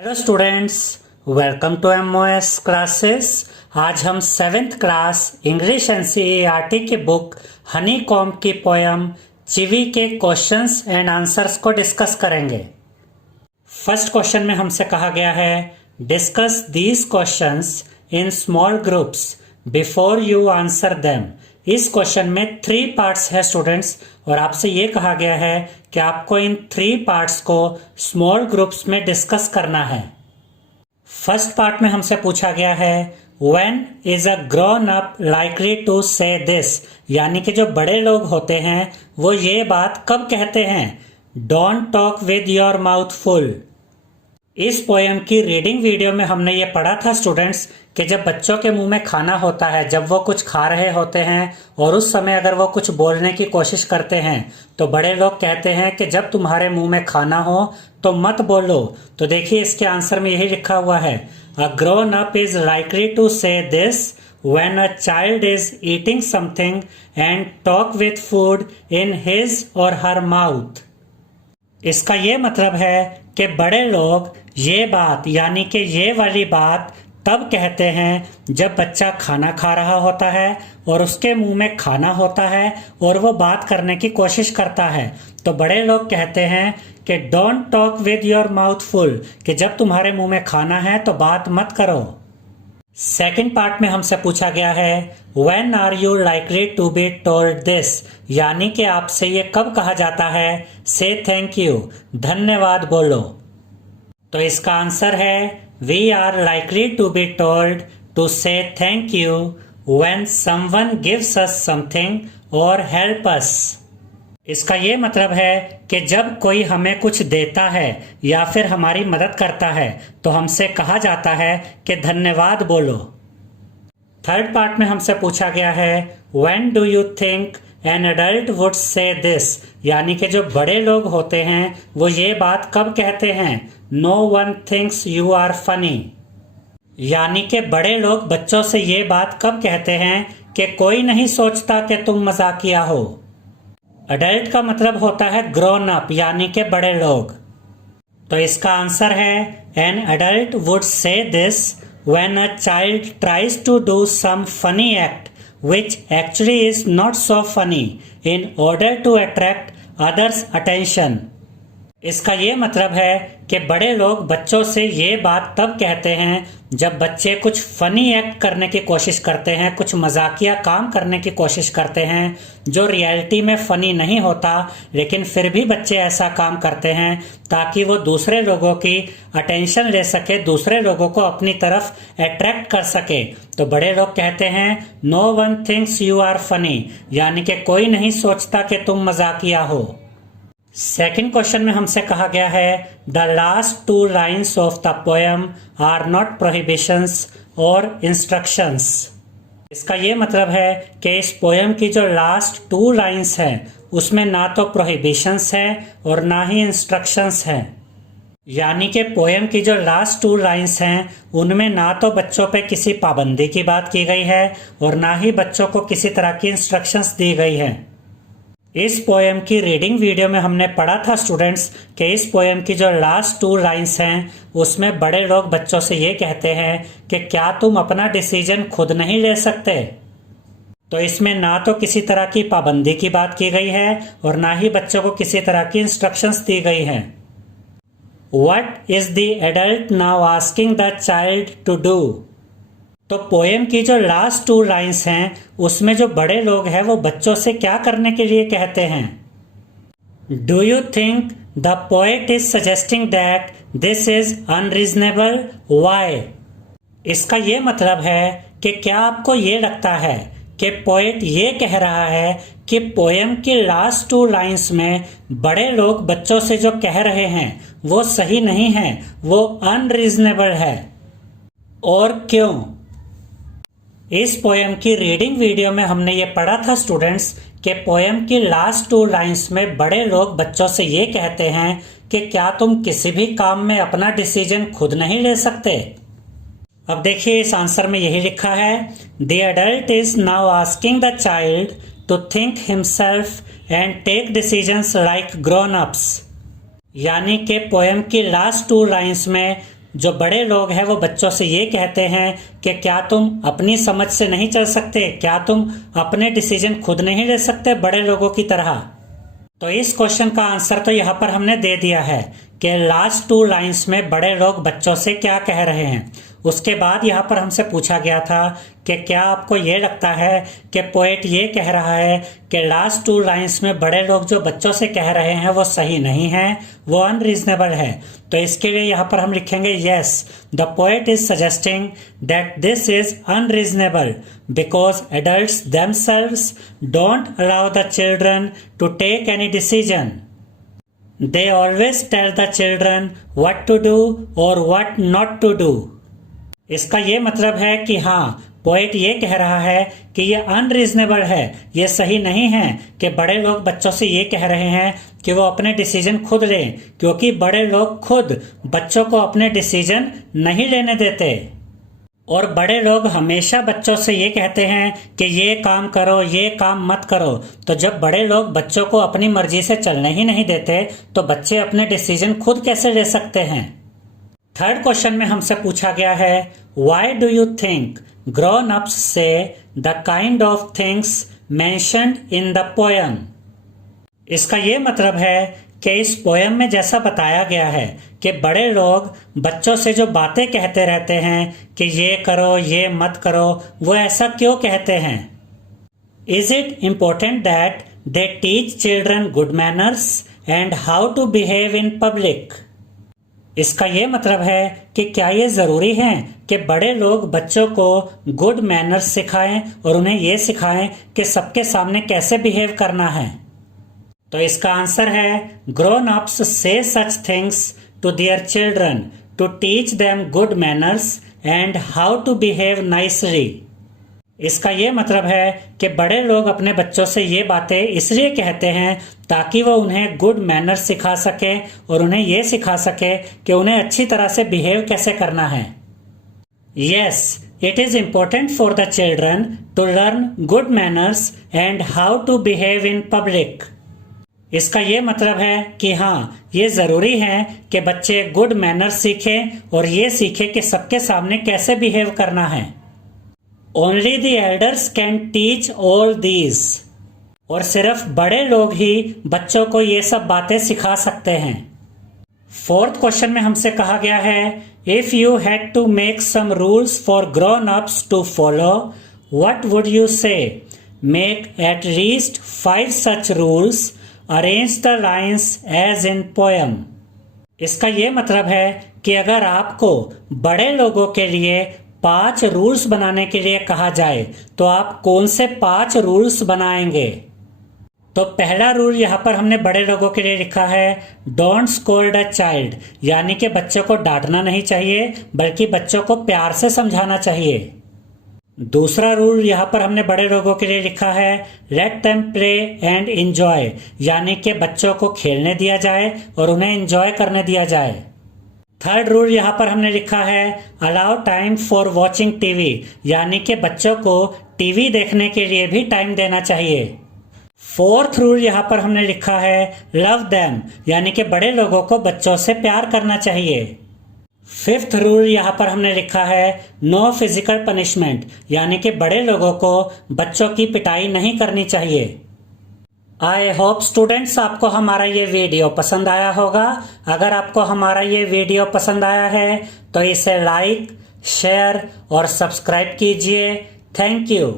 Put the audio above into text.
Hello students, welcome to MOS classes. आज हम 7th class English NCERT की book honeycomb की poem chivvy के क्वेश्चंस एंड आंसर्स को डिस्कस करेंगे। फर्स्ट क्वेश्चन में हमसे कहा गया है discuss these questions in small groups before you answer them. इस क्वेश्चन में 3 पार्ट्स है स्टूडेंट्स, और आपसे ये कहा गया है कि आपको इन 3 पार्ट्स को स्मॉल ग्रुप्स में डिस्कस करना है। फर्स्ट पार्ट में हमसे पूछा गया है when is a grown up likely to say this, यानी कि जो बड़े लोग होते हैं वो ये बात कब कहते हैं, don't talk with your mouth full. इस पोएम की रीडिंग वीडियो में हमने ये पढ़ा था स्टूडेंट्स कि जब बच्चों के मुंह में खाना होता है, जब वो कुछ खा रहे होते हैं और उस समय अगर वो कुछ बोलने की कोशिश करते हैं तो बड़े लोग कहते हैं कि जब तुम्हारे मुंह में खाना हो तो मत बोलो। तो देखिए इसके आंसर में यही लिखा हुआ है, a grown up is likely to say this when a child is eating something and talk with food in his or her mouth. इसका ये मतलब है कि बड़े लोग ये बात यानी कि ये वाली बात तब कहते हैं जब बच्चा खाना खा रहा होता है और उसके मुंह में खाना होता है और वो बात करने की कोशिश करता है। तो बड़े लोग कहते हैं कि don't talk with your mouth full, कि जब तुम्हारे मुंह में खाना है तो बात मत करो। सेकंड पार्ट में हमसे पूछा गया है when are you likely to be told this, यानी कि आपसे ये कब कहा जाता है से थैंक यू, धन्यवाद बोलो। तो इसका आंसर है we are likely to be told to say thank you when someone gives us something or help us. इसका ये मतलब है कि जब कोई हमें कुछ देता है या फिर हमारी मदद करता है तो हमसे कहा जाता है कि धन्यवाद बोलो। थर्ड पार्ट में हमसे पूछा गया है when do you think N adult would say this, यानी कि जो बड़े लोग होते हैं वो ये बात कब कहते हैं, no one thinks you are funny, यानी कि बड़े लोग बच्चों से ये बात कब कहते हैं कि कोई नहीं सोचता कि तुम मजाकिया हो। अडल्ट का मतलब होता है ग्रोन अप, यानी कि बड़े लोग। तो इसका आंसर है an adult would say this when a child tries to do some funny act which actually is not so funny in order to attract others' attention। इसका ये मतलब है कि बड़े लोग बच्चों से ये बात तब कहते हैं जब बच्चे कुछ फनी एक्ट करने की कोशिश करते हैं, कुछ मजाकिया काम करने की कोशिश करते हैं जो रियलिटी में फनी नहीं होता, लेकिन फिर भी बच्चे ऐसा काम करते हैं ताकि वो दूसरे लोगों की अटेंशन ले सके, दूसरे लोगों को अपनी तरफ अट्रैक्ट कर सके। तो बड़े लोग कहते हैं no one thinks you are funny, यानी कि कोई नहीं सोचता कि तुम मजाकिया हो। सेकेंड क्वेश्चन में हमसे कहा गया है the last 2 lines of the poem are not prohibitions or instructions. इसका ये मतलब है कि इस पोएम की जो लास्ट 2 लाइन्स हैं उसमें ना तो प्रोहिबिशंस है और ना ही इंस्ट्रक्शंस हैं, यानी कि पोएम की जो लास्ट 2 लाइन्स हैं उनमें ना तो बच्चों पे किसी पाबंदी की बात की गई है और ना ही बच्चों को किसी तरह की इंस्ट्रक्शंस दी गई हैं। इस पोएम की रीडिंग वीडियो में हमने पढ़ा था स्टूडेंट्स कि इस पोएम की जो लास्ट 2 लाइन्स हैं उसमें बड़े लोग बच्चों से ये कहते हैं कि क्या तुम अपना डिसीजन खुद नहीं ले सकते। तो इसमें ना तो किसी तरह की पाबंदी की बात की गई है और ना ही बच्चों को किसी तरह की इंस्ट्रक्शंस दी गई हैं। What is the adult now asking the child to do. तो पोएम की जो लास्ट 2 लाइन्स हैं उसमें जो बड़े लोग हैं वो बच्चों से क्या करने के लिए कहते हैं, do you think the poet is suggesting that this is unreasonable, why. इसका ये मतलब है कि क्या आपको ये लगता है कि पोएट ये कह रहा है कि पोएम की लास्ट 2 लाइन्स में बड़े लोग बच्चों से जो कह रहे हैं वो सही नहीं है, वो अनरीजनेबल है, और क्यों। इस पोएम की रीडिंग वीडियो में हमने ये पढ़ा था स्टूडेंट्स कि पोएम की लास्ट 2 लाइन्स में बड़े लोग बच्चों से ये कहते हैं कि क्या तुम किसी भी काम में अपना डिसीजन खुद नहीं ले सकते। अब देखिए इस आंसर में यही लिखा है the adult is now asking the child to think himself and take decisions like grown ups, यानी कि पोएम की लास्ट 2 लाइन्स में जो बड़े लोग हैं वो बच्चों से ये कहते हैं कि क्या तुम अपनी समझ से नहीं चल सकते, क्या तुम अपने डिसीजन खुद नहीं ले सकते बड़े लोगों की तरह। तो इस क्वेश्चन का आंसर तो यहाँ पर हमने दे दिया है कि लास्ट 2 लाइंस में बड़े लोग बच्चों से क्या कह रहे हैं। उसके बाद यहाँ पर हमसे पूछा गया था कि क्या आपको ये लगता है कि पोएट ये कह रहा है कि लास्ट 2 लाइंस में बड़े लोग जो बच्चों से कह रहे हैं वो सही नहीं है, वो अनरीजनेबल है। तो इसके लिए यहाँ पर हम लिखेंगे yes, the poet is suggesting that this is unreasonable because adults themselves don't allow the children to take any decision. They always tell the children what to do or what not to do. इसका ये मतलब है कि हाँ, poet ये कह रहा है कि ये अनरीजनेबल है, ये सही नहीं है कि बड़े लोग बच्चों से ये कह रहे हैं कि वो अपने डिसीजन खुद लें, क्योंकि बड़े लोग खुद बच्चों को अपने डिसीजन नहीं लेने देते। और बड़े लोग हमेशा बच्चों से ये कहते हैं कि ये काम करो, ये काम मत करो। तो जब बड़े लोग बच्चों को अपनी मर्जी से चलने ही नहीं देते तो बच्चे अपने डिसीजन खुद कैसे ले सकते हैं। थर्ड क्वेश्चन में हमसे पूछा गया है why do you think grown ups say the kind of things mentioned in the poem. इसका ये मतलब है कि इस पोयम में जैसा बताया गया है कि बड़े लोग बच्चों से जो बातें कहते रहते हैं कि ये करो, ये मत करो, वो ऐसा क्यों कहते हैं। Is it important that they teach children good manners and how to behave in public. इसका ये मतलब है कि क्या ये जरूरी है कि बड़े लोग बच्चों को गुड मैनर्स सिखाएं और उन्हें ये सिखाएं कि सबके सामने कैसे बिहेव करना है। तो इसका आंसर है grown ups say such things to their children to teach them good manners and how to behave nicely. इसका ये मतलब है कि बड़े लोग अपने बच्चों से ये बातें इसलिए कहते हैं ताकि वो उन्हें गुड मैनर्स सिखा सके और उन्हें ये सिखा सके कि उन्हें अच्छी तरह से बिहेव कैसे करना है। Yes, it is important for the children to learn good manners and how to behave in public. इसका ये मतलब है कि हाँ, ये जरूरी है कि बच्चे गुड मैनर्स सीखें और ये सीखें कि सबके सामने कैसे बिहेव करना है। Only the elders can teach all these. और सिर्फ बड़े लोग ही बच्चों को ये सब बातें सिखा सकते हैं। फोर्थ क्वेश्चन में हमसे कहा गया है if you had to make some rules for grown ups to follow what would you say. Make at least 5 such rules, arrange the lines as in poem. इसका ये मतलब है कि अगर आपको बड़े लोगों के लिए 5 रूल्स बनाने के लिए कहा जाए तो आप कौन से 5 रूल्स बनाएंगे। तो पहला रूल यहाँ पर हमने बड़े लोगों के लिए लिखा है डोंट स्कोल्ड अ चाइल्ड, यानी कि बच्चों को डांटना नहीं चाहिए बल्कि बच्चों को प्यार से समझाना चाहिए। दूसरा रूल यहाँ पर हमने बड़े लोगों के लिए लिखा है let them play and enjoy, यानी कि बच्चों को खेलने दिया जाए और उन्हें एंजॉय करने दिया जाए। थर्ड रूल यहाँ पर हमने लिखा है allow time for watching TV, यानी कि बच्चों को टीवी देखने के लिए भी टाइम देना चाहिए। फोर्थ रूल यहाँ पर हमने लिखा है लव देम, यानी कि बड़े लोगों को बच्चों से प्यार करना चाहिए। फिफ्थ रूल यहाँ पर हमने लिखा है नो फिजिकल पनिशमेंट, यानी कि बड़े लोगों को बच्चों की पिटाई नहीं करनी चाहिए। आई होप स्टूडेंट्स आपको हमारा ये वीडियो पसंद आया होगा। अगर आपको हमारा ये वीडियो पसंद आया है तो इसे लाइक, शेयर और सब्सक्राइब कीजिए। Thank you.